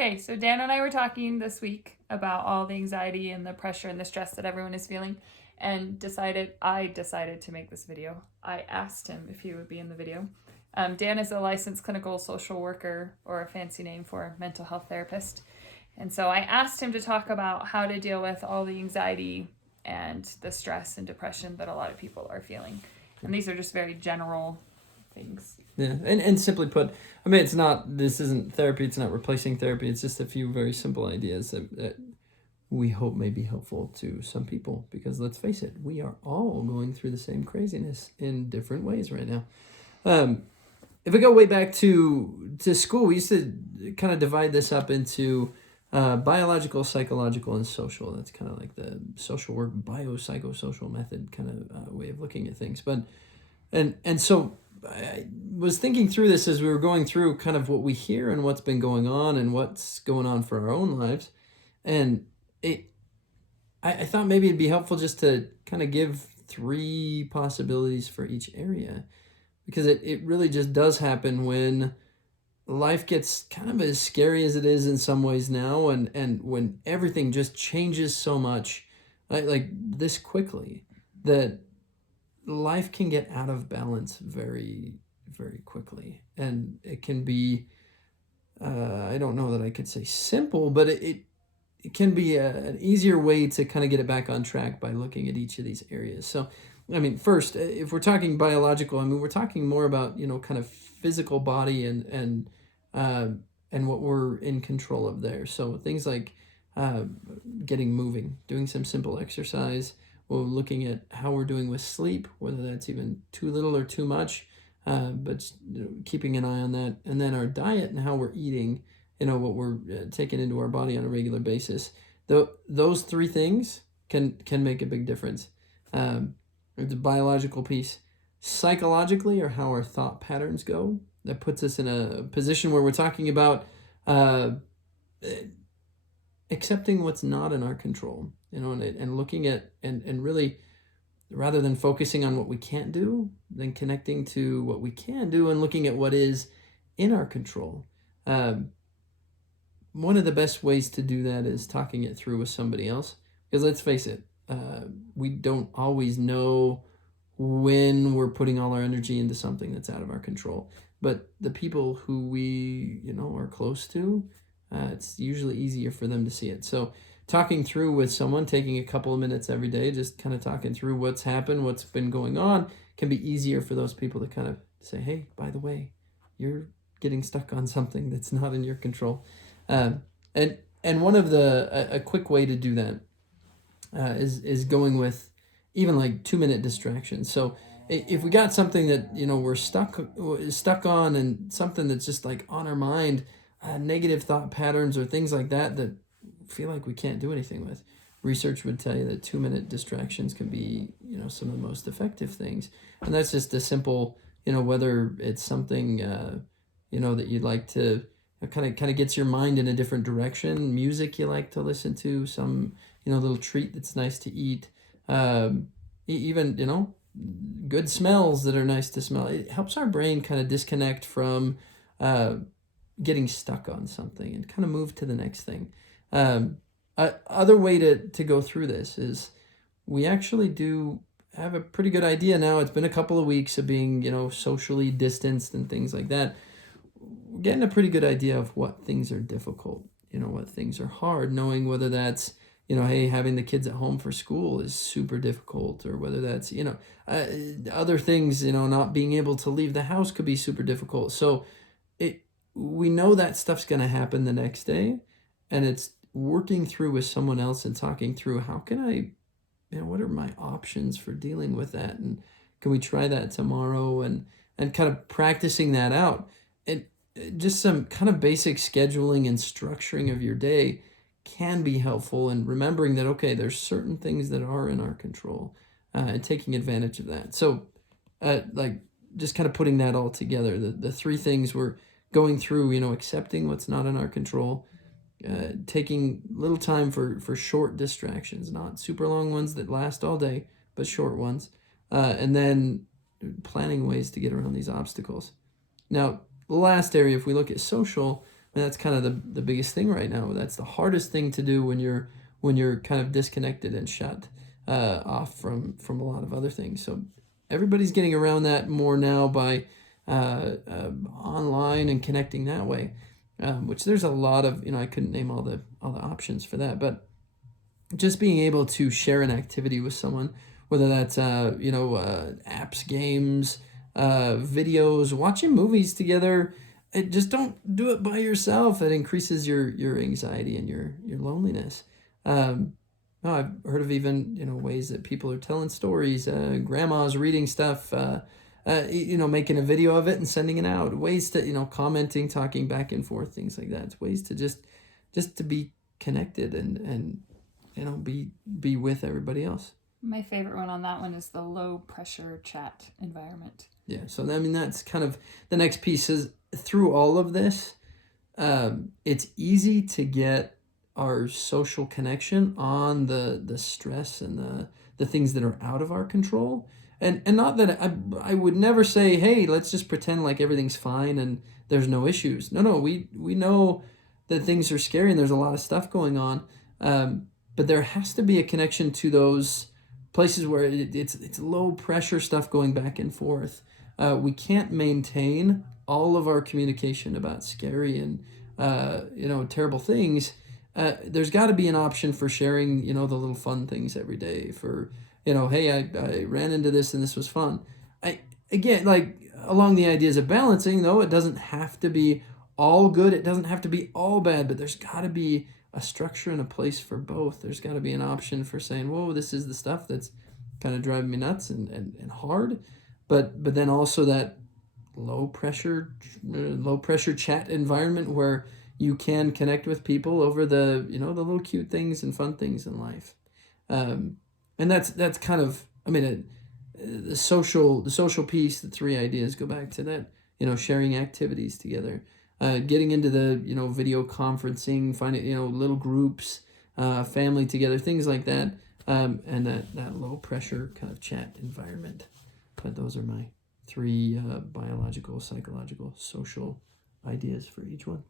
Okay, so Dan and I were talking this week about all the anxiety and the pressure and the stress that everyone is feeling, and I decided to make this video. I asked him if he would be in the video. Dan is a licensed clinical social worker, or a fancy name for mental health therapist. And so I asked him to talk about how to deal with all the anxiety and the stress and depression that a lot of people are feeling. And these are just very general things. Yeah, and simply put, I mean, this isn't therapy, it's not replacing therapy, it's just a few very simple ideas that we hope may be helpful to some people, because let's face it, we are all going through the same craziness in different ways right now. If we go way back to school, we used to kind of divide this up into biological, psychological, and social. That's kind of like the social work, biopsychosocial method kind of way of looking at things. But and so I was thinking through this as we were going through kind of what we hear and what's been going on and what's going on for our own lives. And I thought maybe it'd be helpful just to kind of give 3 possibilities for each area, because it really just does happen when life gets kind of as scary as it is in some ways now, and when everything just changes so much like this quickly, that life can get out of balance very, very quickly. And it can be, I don't know that I could say simple, but it can be an easier way to kind of get it back on track by looking at each of these areas. So, I mean, first, if we're talking biological, I mean, we're talking more about, kind of physical body and what we're in control of there. So things like getting moving, doing some simple exercise. We're looking at how we're doing with sleep, whether that's even too little or too much, but keeping an eye on that. And then our diet and how we're eating, what we're taking into our body on a regular basis. Those 3 things can make a big difference. The biological piece. Psychologically, or how our thought patterns go, that puts us in a position where we're talking about accepting what's not in our control, and looking at and really, rather than focusing on what we can't do, then connecting to what we can do and looking at what is in our control. One of the best ways to do that is talking it through with somebody else, because let's face it, we don't always know when we're putting all our energy into something that's out of our control. But the people who we, are close to, it's usually easier for them to see it. So talking through with someone, taking a couple of minutes every day, just kind of talking through what's happened, what's been going on, can be easier for those people to kind of say, hey, by the way, you're getting stuck on something that's not in your control. And one of a quick way to do that is going with even like 2-minute distractions. So if we got something that, we're stuck on, and something that's just like on our mind, negative thought patterns or things like that feel like we can't do anything with, research would tell you that 2-minute distractions can be, some of the most effective things. And that's just a simple, whether it's something, that you'd like to kind of gets your mind in a different direction, music you like to listen to, some, little treat that's nice to eat, even, good smells that are nice to smell. It helps our brain kind of disconnect from getting stuck on something and kind of move to the next thing. Other way to go through this is, we actually do have a pretty good idea now. It's been a couple of weeks of being, socially distanced and things like that. We're getting a pretty good idea of what things are difficult, what things are hard, knowing whether that's, hey, having the kids at home for school is super difficult, or whether that's, other things, not being able to leave the house could be super difficult. So we know that stuff's going to happen the next day, and it's working through with someone else and talking through, how can I, what are my options for dealing with that? And can we try that tomorrow? And kind of practicing that out. And just some kind of basic scheduling and structuring of your day can be helpful, and remembering that, okay, there's certain things that are in our control, and taking advantage of that. So just kind of putting that all together, the 3 things we're going through, accepting what's not in our control, taking little time for short distractions, not super long ones that last all day, but short ones, and then planning ways to get around these obstacles. Now, the last area, if we look at social, mean, that's kind of the biggest thing right now. That's the hardest thing to do when you're kind of disconnected and shut off from a lot of other things. So everybody's getting around that more now by online and connecting that way. Which there's a lot of, I couldn't name all the options for that, but just being able to share an activity with someone, whether that's apps, games, videos, watching movies together. Just don't do it by yourself. It increases your anxiety and your loneliness. No, I've heard of even ways that people are telling stories. Grandma's reading stuff. Making a video of it and sending it out. Ways to commenting, talking back and forth, things like that. It's ways to just to be connected and be with everybody else. My favorite one on that one is the low pressure chat environment. Yeah, so that's kind of the next piece. Is through all of this, it's easy to get our social connection on the stress and the things that are out of our control. And not that I would never say, hey, let's just pretend like everything's fine and there's no issues. No, we know that things are scary and there's a lot of stuff going on. But there has to be a connection to those places where it's low pressure stuff going back and forth. We can't maintain all of our communication about scary and terrible things. There's got to be an option for sharing the little fun things every day. For hey, I ran into this and this was fun. Again, like along the ideas of balancing, though, it doesn't have to be all good. It doesn't have to be all bad, but there's got to be a structure and a place for both. There's got to be an option for saying, whoa, this is the stuff that's kind of driving me nuts and hard. But then also that low pressure chat environment where you can connect with people over the the little cute things and fun things in life. And that's kind of, the social piece. The three ideas go back to that, sharing activities together, getting into the video conferencing, finding little groups, family together, things like that, and that low pressure kind of chat environment. But those are my three biological, psychological, social ideas for each one.